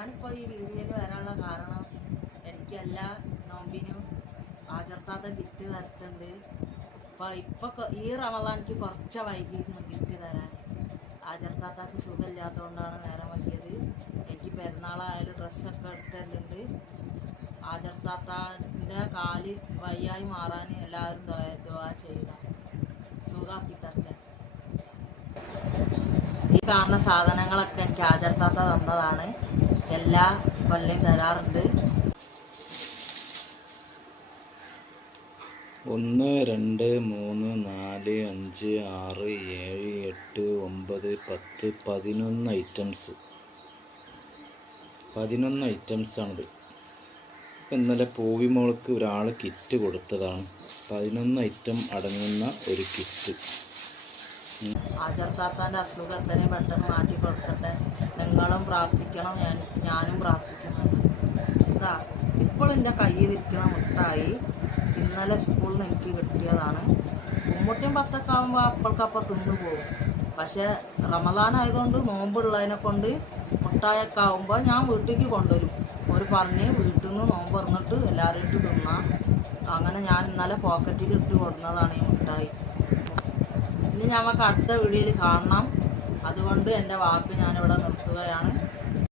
ഞാനിപ്പോൾ ഈ വീഡിയോയിൽ വരാനുള്ള കാരണം എനിക്ക് എല്ലാ നോമ്പിനും ആചർത്താത്ത കിറ്റ് തരത്തുണ്ട്. അപ്പോൾ ഇപ്പോൾ ഈ റമദാൻ എനിക്ക് കുറച്ച് വൈകിയിരുന്നു കിറ്റ് തരാൻ. ആചർത്താത്താക്ക് സുഖമില്ലാത്തതുകൊണ്ടാണ് നേരം വൈകിയത്. എനിക്ക് പെരുന്നാളായാലും ഡ്രസ്സൊക്കെ എടുത്തിട്ടുണ്ട് ആചർത്താത്താന്റെ കാൽ വയ്യായി മാറാൻ എല്ലാവരും ദുവാ ചെയ്യുക സുഖമാക്കി തരട്ടെ. ഈ കാണുന്ന സാധനങ്ങളൊക്കെ എനിക്ക് ആചർത്താത്ത തന്നതാണ്. എല്ലാ കൊല്ലം തരാറുണ്ട്. ഒന്ന് രണ്ട് മൂന്ന് നാല് അഞ്ച് ആറ് ഏഴ് എട്ട് ഒമ്പത് പത്ത് പതിനൊന്ന് ഐറ്റംസ്. പതിനൊന്ന് ഐറ്റംസാണിത് ഇന്നലെ പൂവി മോൾക്ക് ഒരാൾ കിറ്റ് കൊടുത്തതാണ്. പതിനൊന്ന് ഐറ്റം അടങ്ങുന്ന ഒരു കിറ്റ്. ആചർത്താത്താന്റെ അസുഖം എത്രയും പെട്ടെന്ന് മാറ്റി കൊടുക്കട്ടെ. പ്രാർത്ഥിക്കണം ഞാൻ ഞാനും പ്രാർത്ഥിക്കുന്നുണ്ട് ഇതാ ഇപ്പോൾ എന്റെ കയ്യിലിരിക്കുന്ന മുട്ടായി ഇന്നലെ സ്കൂളിൽ നിന്ന് എനിക്ക് കിട്ടിയതാണ്. ഉമ്മൂട്ടിയും പത്തൊക്കെ ആകുമ്പോൾ അപ്പോൾക്കപ്പം തിന്നു പോകും. പക്ഷേ റമദാനായതുകൊണ്ട് നോമ്പുള്ളതിനെ കൊണ്ട് മുട്ടായൊക്കെ ആകുമ്പോൾ ഞാൻ വീട്ടിലേക്ക് കൊണ്ടുവരും. ഒരു പറഞ്ഞ് വീട്ടിൽ നിന്ന് നോമ്പ് പറഞ്ഞിട്ട് എല്ലാവരും ഇട്ട് തിന്നാം. അങ്ങനെ ഞാൻ ഇന്നലെ പോക്കറ്റിൽ ഇട്ട് കൊടുന്നതാണ് ഈ മുട്ടായി. ഇനി ഞമ്മക്ക് അടുത്ത വീഡിയോയിൽ കാണണം. അതുകൊണ്ട് എന്റെ വാക്ക് ഞാനിവിടെ നിർത്തുകയാണ്.